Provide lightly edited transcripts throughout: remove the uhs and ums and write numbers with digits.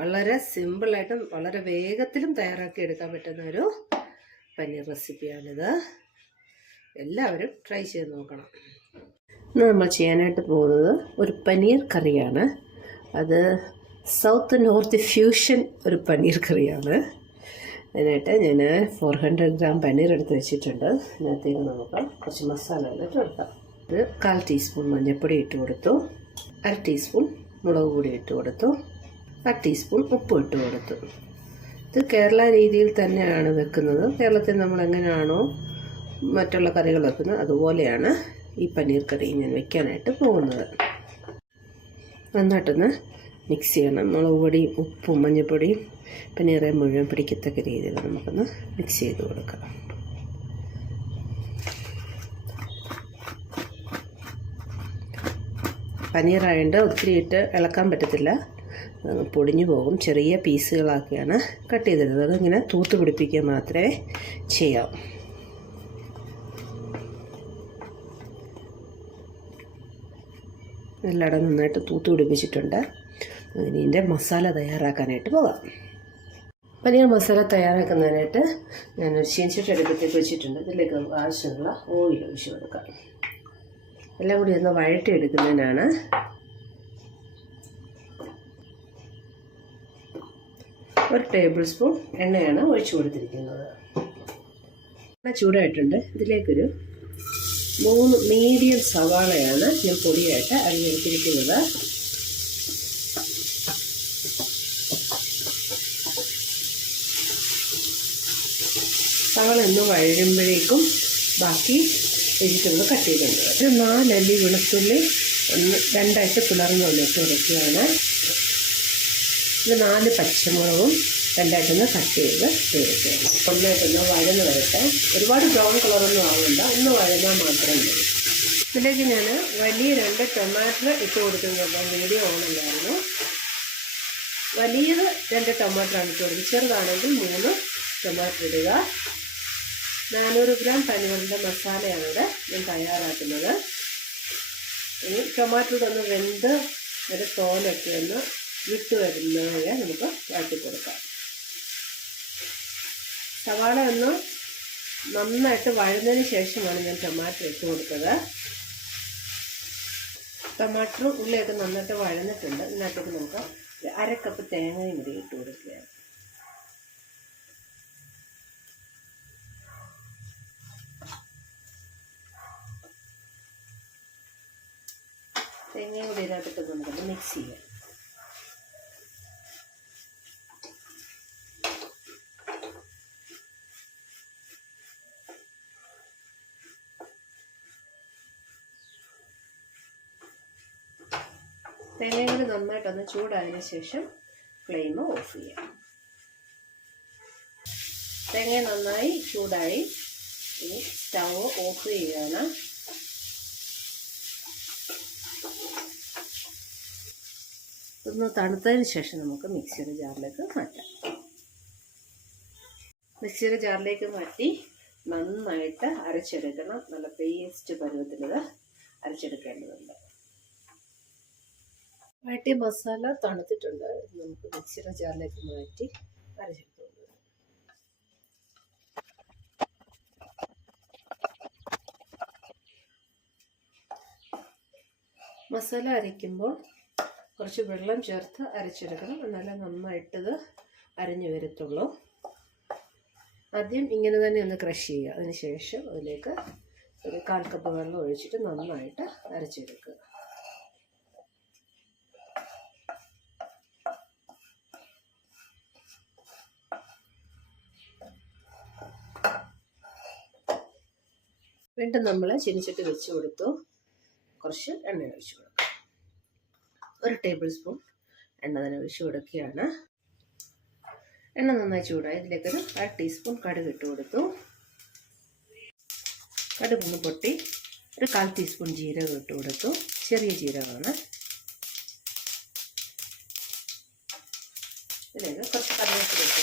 വളരെ സിമ്പിളായിട്ടും വളരെ വേഗത്തിലും തയ്യാറാക്കി എടുക്കാൻ പറ്റുന്ന ഒരു പനീർ റെസിപ്പിയാണിത്. എല്ലാവരും ട്രൈ ചെയ്ത് നോക്കണം. ഇന്ന് നമ്മൾ ചെയ്യാനായിട്ട് പോകുന്നത് ഒരു പനീർ കറിയാണ്. അത് സൗത്ത് നോർത്ത് ഫ്യൂഷൻ ഒരു പനീർ കറിയാണ്. അതിനായിട്ട് ഞാൻ 400 ഗ്രാം പനീർ എടുത്ത് വെച്ചിട്ടുണ്ട്. ഇതിനകത്തേക്ക് നമുക്ക് കുറച്ച് മസാലകൾ ഇട്ട് കൊടുക്കാം. ഒരു 1/4 ടീസ്പൂൺ മഞ്ഞൾപ്പൊടി ഇട്ട് കൊടുത്തു, 1/2 ടീസ്പൂൺ മുളക് പൊടി ഇട്ട് കൊടുത്തു, 1 ടീസ്പൂൺ ഉപ്പ് ഇട്ട് കൊടുത്തു. ഇത് കേരള രീതിയിൽ തന്നെയാണ് വെക്കുന്നത്. കേരളത്തിൽ നമ്മൾ എങ്ങനെയാണോ മറ്റുള്ള കറികൾ വെക്കുന്നത് അതുപോലെയാണ് ഈ പനീർ കറി ഞാൻ വെക്കാനായിട്ട് പോകുന്നത്. നന്നായിട്ടൊന്ന് മിക്സ് ചെയ്യണം. മുളക് പൊടിയും ഉപ്പും മഞ്ഞൾപ്പൊടിയും പനീറെ മുഴുവൻ പിടിക്കത്തക്ക രീതിയിൽ നമുക്കൊന്ന് മിക്സ് ചെയ്ത് കൊടുക്കാം. പനീറായതുകൊണ്ട് ഒത്തിരി ഇട്ട് ഇളക്കാൻ പറ്റത്തില്ല, പൊടിഞ്ഞു പോകും. ചെറിയ പീസുകളാക്കിയാണ് കട്ട് ചെയ്തിരുന്നത്. അതിങ്ങനെ തൂത്ത് പിടിപ്പിക്കുക മാത്രമേ ചെയ്യാവൂ. എല്ലായിടം നന്നായിട്ട് തൂത്ത് പിടിപ്പിച്ചിട്ടുണ്ട്. അതിന് ഇതിൻ്റെ മസാല തയ്യാറാക്കാനായിട്ട് പോകാം. പനീർ മസാല തയ്യാറാക്കുന്നതിനായിട്ട് ഞാനൊരു ചീനച്ചട്ടി അടുപ്പത്തേക്ക് വെച്ചിട്ടുണ്ട്. ഇതിലേക്ക് നമുക്ക് ആവശ്യമുള്ള ഓയിൽ ഒഴിച്ച് കൊടുക്കാം. എല്ലാം കൂടി ഒന്ന് വഴറ്റിയെടുക്കുന്നതിനാണ്. ഒരു ടേബിൾ സ്പൂൺ എണ്ണയാണ് ഒഴിച്ചു കൊടുത്തിരിക്കുന്നത്. എണ്ണ ചൂടായിട്ടുണ്ട്. ഇതിലേക്കൊരു 3 മീഡിയം സവാളയാണ് ഞാൻ പൊടിയായിട്ട് അരിഞ്ഞെടുത്തിരിക്കുന്നത്. സവാള ഒന്ന് വഴഴുമ്പോഴേക്കും ബാക്കി വെജിറ്റബിൾ കട്ട് ചെയ്തിട്ടുണ്ട്. ഒരു 4 അല്ലി വെളുത്തുള്ളി ഒന്ന് 2ആയിട്ട് പിളർന്നൊന്ന് ഇട്ട് കൊടുക്കുകയാണ്. ഇത് 4 പച്ചമുളകും 2ആയിട്ടൊന്ന് കട്ട് ചെയ്ത് ചേർക്കുകയാണ്. ഒന്നായിട്ടൊന്ന് വഴന്ന് വരട്ടെ. ഒരുപാട് ബ്രൗൺ കളറൊന്നും ആവണ്ട, ഒന്ന് വഴന്നാൽ മാത്രം മതി. ഇതിലേക്ക് ഞാൻ വലിയ 2 ടൊമാറ്റോ ഇട്ട് കൊടുക്കുന്നത്. വീഡിയോ ഓണല്ലായിരുന്നു. വലിയത് 2 ടൊമാറ്റോ ആണ് ഇട്ട് കൊടുക്കുന്നത്. ചെറുതാണെങ്കിൽ 3 ടൊമാറ്റോ ഇടുക. 400 ഗ്രാം പനീറിൻ്റെ മസാലയാണ് ഇവിടെ ഞാൻ തയ്യാറാക്കുന്നത്. ഇനി ടൊമാറ്റോ ഒന്ന് വെന്ത് ഒരു തോലൊക്കെ ഒന്ന് വിട്ട് വരുന്നവരെ നമുക്ക് വാട്ടി കൊടുക്കാം. സവാള ഒന്ന് നന്നായിട്ട് വഴന്നതിന് ശേഷമാണ് ഞാൻ ടൊമാറ്റോ ഇട്ട് കൊടുത്തത്. ടൊമാറ്റോ ഉള്ളിയൊക്കെ നന്നായിട്ട് വഴന്നിട്ടുണ്ട്. ഇതിനകത്തേക്ക് നമുക്ക് 1/2 കപ്പ് തേങ്ങയും കൂടി ഇട്ട് കൊടുക്കുകയാണ്. തേങ്ങയും കൂടി ഇതിനകത്തിട്ട് നമുക്കൊന്ന് മിക്സ് ചെയ്യാം. തേങ്ങയും കൂടി നന്നായിട്ടൊന്ന് ചൂടായതിനു ശേഷം ഫ്ലെയിം ഓഫ് ചെയ്യാം. തേങ്ങ നന്നായി ചൂടായി. ഇനി സ്റ്റവ് ഓഫ് ചെയ്യുകയാണ്. ഒന്ന് തണുത്തതിന് ശേഷം നമുക്ക് മിക്സിയുടെ ജാറിലേക്ക് മാറ്റാം. മിക്സിയുടെ ജാറിലേക്ക് മാറ്റി നന്നായിട്ട് അരച്ചെടുക്കണം. നല്ല പേസ്റ്റ് പരുവത്തിലത് അരച്ചെടുക്കേണ്ടതുണ്ട്. വഴറ്റിയ മസാല തണുത്തിട്ടുണ്ട്. നമുക്ക് മിക്സിയുടെ ജാറിലേക്ക് മാറ്റി അരച്ചെടുത്തു. മസാല അരയ്ക്കുമ്പോൾ കുറച്ച് വെള്ളം ചേർത്ത് അരച്ചെടുക്കണം. എന്നാലേ നന്നായിട്ടത് അരഞ്ഞു വരത്തുള്ളൂ. ആദ്യം ഇങ്ങനെ തന്നെ ഒന്ന് ക്രഷ് ചെയ്യുക. അതിന് ശേഷം അതിലേക്ക് ഒരു 1/4 കപ്പ് വെള്ളം ഒഴിച്ചിട്ട് നന്നായിട്ട് അരച്ചെടുക്കുക. വീണ്ടും നമ്മൾ ചീനച്ചട്ടി വെച്ച് കൊടുത്തു. കുറച്ച് എണ്ണ ഒഴിച്ചു കൊടുക്കുക. 1 ടേബിൾ സ്പൂൺ എണ്ണ തന്നെ ഒഴിച്ചു കൊടുക്കുകയാണ്. എണ്ണ നന്നായി ചൂടായി. ഇതിലേക്കൊരു 1/2 ടീസ്പൂൺ കടുക് ഇട്ട് കൊടുത്തു. കടുകൊന്ന് പൊട്ടി ഒരു 1/4 ടീസ്പൂൺ ജീരകം ഇട്ട് കൊടുത്തു. ചെറിയ ജീരകമാണ്. ഇതിലേക്ക് കുറച്ച് കറിവേപ്പില ഇട്ടു.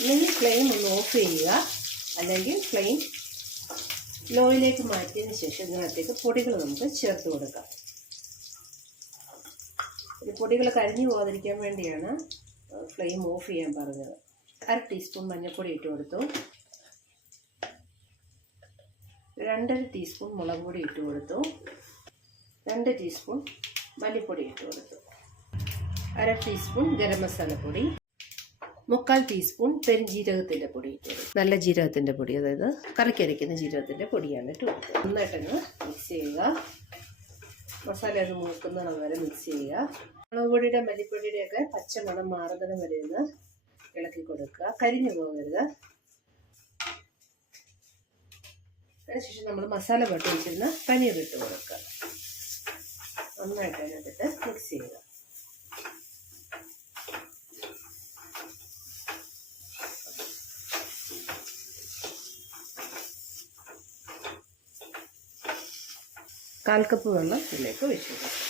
ഇല്ലെങ്കിൽ ഫ്ലെയിം ഒന്ന് ഓഫ് ചെയ്യുക, അല്ലെങ്കിൽ ഫ്ലെയിം ലോയിലേക്ക് മാറ്റിയതിന് ശേഷം ഇതിനകത്തേക്ക് പൊടികൾ നമുക്ക് ചേർത്ത് കൊടുക്കാം. ഈ പൊടികൾ കരിഞ്ഞു പോകാതിരിക്കാൻ വേണ്ടിയാണ് ഫ്ലെയിം ഓഫ് ചെയ്യാൻ പറഞ്ഞത്. 1/2 ടീസ്പൂൺ മഞ്ഞൾപ്പൊടി ഇട്ട് കൊടുത്തു. 2.5 ടീസ്പൂൺ മുളക് പൊടി ഇട്ട് കൊടുത്തു. 2 ടീസ്പൂൺ മല്ലിപ്പൊടി ഇട്ട് കൊടുത്തു. 1/2 ടീസ്പൂൺ ഗരം മസാലപ്പൊടി. 3/4 ടീസ്പൂൺ പെരുംജീരകത്തിൻ്റെ പൊടി ഇട്ട് കൊടുത്തു. നല്ല ജീരകത്തിൻ്റെ പൊടി, അതായത് കറിക്കരയ്ക്കുന്ന ജീരകത്തിൻ്റെ പൊടിയാണ് ഇട്ട് കൊടുത്തത്. നന്നായിട്ടങ്ങ് മിക്സ് ചെയ്യുക. മസാല അത് മൂക്കുന്നത് വരെ മിക്സ് ചെയ്യുക. മുളക് പൊടിയുടെ മല്ലിപ്പൊടിയുടെയൊക്കെ പച്ചമണം മാറുന്നതിന് വരെ ഒന്ന് ഇളക്കി കൊടുക്കുക. കരിഞ്ഞു പോകരുത്. അതിനുശേഷം നമ്മൾ മസാല പൊട്ടി വെച്ചിരുന്ന പനീർ ഇട്ട് കൊടുക്കുക. നന്നായിട്ട് അതിനകത്തിട്ട് മിക്സ് ചെയ്യുക. കാൽ കപ്പ് വെള്ളം ഇതിലേക്ക് ഒഴിച്ചു കൊടുക്കുക.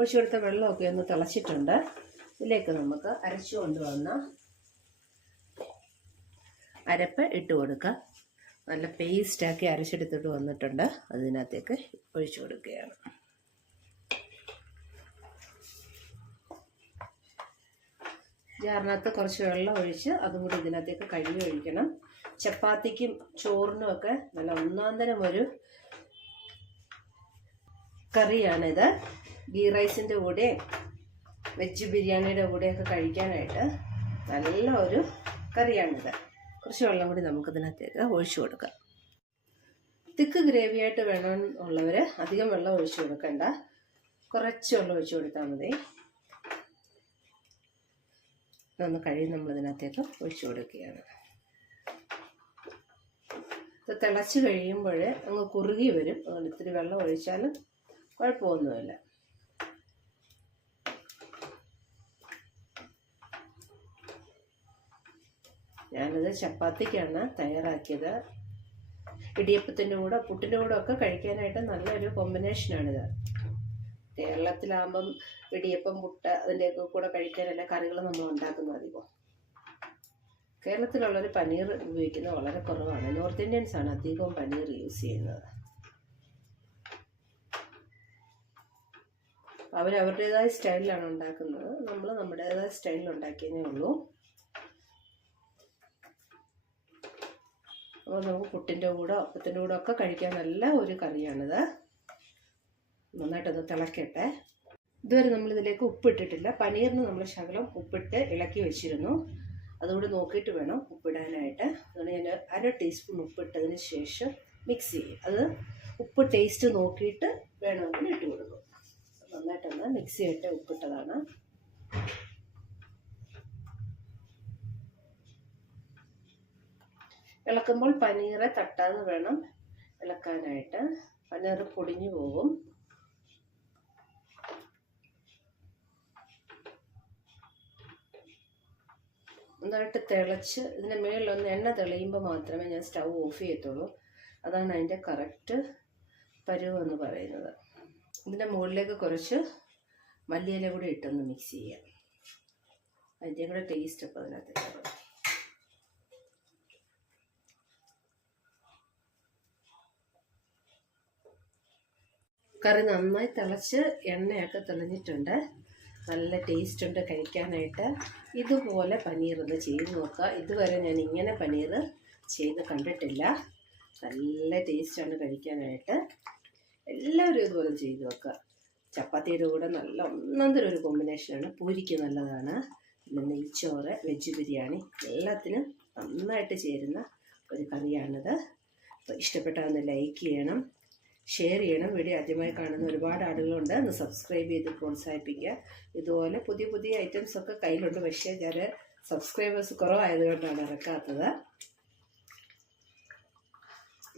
ഒഴിച്ചു കൊടുത്ത വെള്ളമൊക്കെ ഒന്ന് തിളച്ചിട്ടുണ്ട്. ഇതിലേക്ക് നമുക്ക് അരച്ചു കൊണ്ടുവന്ന അരപ്പ് ഇട്ട് കൊടുക്കുക. നല്ല പേസ്റ്റാക്കി അരച്ചെടുത്തിട്ട് വന്നിട്ടുണ്ട്. അതിനകത്തേക്ക് ഒഴിച്ചു കൊടുക്കുകയാണ്. ജാറിനകത്ത് കുറച്ച് വെള്ളം ഒഴിച്ച് അതും കൂടി ഇതിനകത്തേക്ക് കഴുകി ഒഴിക്കണം. ചപ്പാത്തിക്കും ചോറിനും ഒക്കെ നല്ല ഒന്നാന്തരം ഒരു കറിയാണിത്. ഗീ റൈസിൻ്റെ കൂടെ വെജ് ബിരിയാണിയുടെ കൂടെയൊക്കെ കഴിക്കാനായിട്ട് നല്ല ഒരു കറിയാണിത്. കുറച്ച് വെള്ളം കൂടി നമുക്കിതിനകത്തേക്ക് ഒഴിച്ചു കൊടുക്കാം. തിക്ക് ഗ്രേവിയായിട്ട് വേണമെന്നുള്ളവർ അധികം വെള്ളം ഒഴിച്ചു കൊടുക്കണ്ട. കുറച്ച് വെള്ളം ഒഴിച്ചു കൊടുത്താൽ മതി. ഒന്ന് കഴുകി നമ്മളിതിനകത്തേക്ക് ഒഴിച്ചു കൊടുക്കുകയാണ്. ഇത് തിളച്ച് കഴിയുമ്പോൾ അങ്ങ് കുറുകി വരും. അതുകൊണ്ട് ഇത്തിരി വെള്ളം ഒഴിച്ചാലും കുഴപ്പമൊന്നുമില്ല. ഞാനിത് ചപ്പാത്തിക്കാണ് തയ്യാറാക്കിയത്. ഇടിയപ്പത്തിൻ്റെ കൂടെ പുട്ടിൻ്റെ കൂടെ ഒക്കെ കഴിക്കാനായിട്ട് നല്ലൊരു കോമ്പിനേഷനാണിത്. കേരളത്തിലാകുമ്പം ഇടിയപ്പം, പുട്ട് അതിൻ്റെയൊക്കെ കൂടെ കഴിക്കാനല്ല കറികൾ നമ്മൾ ഉണ്ടാക്കുന്നത് അധികം. കേരളത്തിലുള്ളൊരു പനീർ ഉപയോഗിക്കുന്നത് വളരെ കുറവാണ്. നോർത്ത് ഇന്ത്യൻസാണ് അധികവും പനീർ യൂസ് ചെയ്യുന്നത്. അവരവരുടേതായ സ്റ്റൈലിലാണ് ഉണ്ടാക്കുന്നത്. നമ്മൾ നമ്മുടേതായ സ്റ്റൈലിൽ ഉണ്ടാക്കിയതേ ഉള്ളൂ. അപ്പോൾ നമുക്ക് പുട്ടിൻ്റെ കൂടെ അപ്പത്തിൻ്റെ കൂടെ ഒക്കെ കഴിക്കാൻ നല്ല ഒരു കറിയാണിത്. നന്നായിട്ടൊന്ന് തിളക്കട്ടെ. ഇതുവരെ നമ്മളിതിലേക്ക് ഉപ്പിട്ടിട്ടില്ല. പനീറിന് നമ്മൾ ശകലം ഉപ്പിട്ട് ഇളക്കി വെച്ചിരുന്നു. അതുകൂടി നോക്കിയിട്ട് വേണം ഉപ്പിടാനായിട്ട്. അതുകൊണ്ട് ഞാൻ 1/2 ടീസ്പൂൺ ഉപ്പിട്ടതിന് ശേഷം മിക്സ് ചെയ്യും. അത് ഉപ്പ് ടേസ്റ്റ് നോക്കിയിട്ട് വേണമെങ്കിൽ ഇട്ട് കൊടുക്കും. നന്നായിട്ടൊന്ന് മിക്സ് ചെയ്തിട്ട് ഉപ്പിട്ടതാണ്. ഇളക്കുമ്പോൾ പനീറ് തട്ടാതെ വേണം ഇളക്കാനായിട്ട്. പനീർ പൊടിഞ്ഞു പോകും. നന്നായിട്ട് തിളച്ച് ഇതിൻ്റെ മുകളിലൊന്ന് എണ്ണ തെളിയുമ്പോൾ മാത്രമേ ഞാൻ സ്റ്റൗ ഓഫ് ചെയ്യത്തുള്ളൂ. അതാണ് അതിൻ്റെ കറക്റ്റ് പരുവെന്ന് പറയുന്നത്. ഇതിൻ്റെ മുകളിലേക്ക് കുറച്ച് മല്ലിയില കൂടി ഇട്ടൊന്ന് മിക്സ് ചെയ്യാം. അതിൻ്റെയും കൂടെ ടേസ്റ്റ് അപ്പോൾ അതിനകത്ത്. കറി നന്നായി തിളച്ച് എണ്ണയൊക്കെ തെളിഞ്ഞിട്ടുണ്ട്. നല്ല ടേസ്റ്റ് ഉണ്ട് കഴിക്കാനായിട്ട്. ഇതുപോലെ പനീർ ഒന്ന് ചെയ്ത് നോക്കുക. ഇതുവരെ ഞാൻ ഇങ്ങനെ പനീർ ചെയ്ത് കണ്ടിട്ടില്ല. നല്ല ടേസ്റ്റാണ് കഴിക്കാനായിട്ട്. എല്ലാവരും ഇതുപോലെ ചെയ്ത് നോക്കുക. ചപ്പാത്തിയുടെ കൂടെ നല്ല ഒന്നാന്തരം ഒരു കോമ്പിനേഷനാണ്. പൂരിക്ക് നല്ലതാണ്. പിന്നെ നെയ്ച്ചോറ്, വെജ് ബിരിയാണി എല്ലാത്തിനും നന്നായിട്ട് ചേരുന്ന ഒരു കറിയാണിത്. അപ്പോൾ ഇഷ്ടപ്പെട്ടാൽ ഒന്ന് ലൈക്ക് ചെയ്യണം, ഷെയർ ചെയ്യണം. വീഡിയോ ആദ്യമായി കാണുന്ന ഒരുപാട് ആളുകളുണ്ട്. ഒന്ന് സബ്സ്ക്രൈബ് ചെയ്ത് പ്രോത്സാഹിപ്പിക്കുക. ഇതുപോലെ പുതിയ പുതിയ ഐറ്റംസൊക്കെ കയ്യിലുണ്ട്. പക്ഷേ ഞാൻ സബ്സ്ക്രൈബേഴ്സ് കുറവായതുകൊണ്ടാണ് ഇറക്കാത്തത്.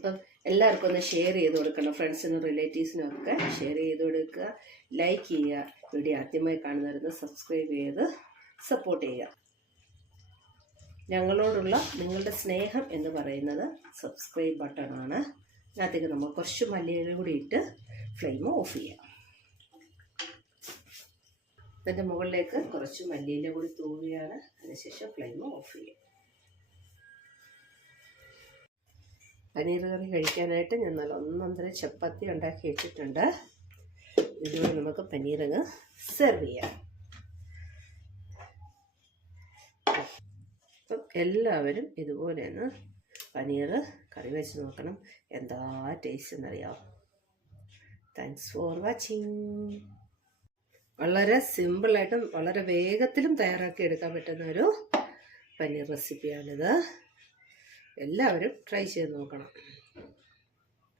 അപ്പം എല്ലാവർക്കും ഒന്ന് ഷെയർ ചെയ്ത് കൊടുക്കണം, ഫ്രണ്ട്സിനും റിലേറ്റീവ്സിനും ഒക്കെ ഷെയർ ചെയ്ത് കൊടുക്കുക, ലൈക്ക് ചെയ്യുക. വീഡിയോ ആദ്യമായി കാണുന്നവരുന്ന് സബ്സ്ക്രൈബ് ചെയ്ത് സപ്പോർട്ട് ചെയ്യുക. ഞങ്ങളോടുള്ള നിങ്ങളുടെ സ്നേഹം എന്ന് പറയുന്നത് സബ്സ്ക്രൈബ് ബട്ടണാണ്. അതിനകത്തേക്ക് നമ്മൾ കുറച്ച് മല്ലിയില കൂടി ഇട്ട് ഫ്ലെയിം ഓഫ് ചെയ്യാം. ഇതിൻ്റെ മുകളിലേക്ക് കുറച്ച് മല്ലിയില കൂടി തൂവുകയാണ്. അതിനുശേഷം ഫ്ലെയിം ഓഫ് ചെയ്യാം. പനീർ കറി കഴിക്കാനായിട്ട് ഞാൻ നല്ല ഒന്നൊന്നര ചപ്പാത്തി ഉണ്ടാക്കി വെച്ചിട്ടുണ്ട്. ഇതിലൂടെ നമുക്ക് പനീറങ്ങ് സെർവ് ചെയ്യാം. അപ്പം എല്ലാവരും ഇതുപോലെ ഒന്ന് പനീർ കറി വെച്ച് നോക്കണം. എന്താ ടേസ്റ്റ് എന്നറിയാം. Thanks for watching. വളരെ സിമ്പിളായിട്ടും വളരെ വേഗത്തിലും തയ്യാറാക്കി എടുക്കാൻ പറ്റുന്ന ഒരു പനീർ റെസിപ്പിയാണിത്. എല്ലാവരും ട്രൈ ചെയ്ത് നോക്കണം.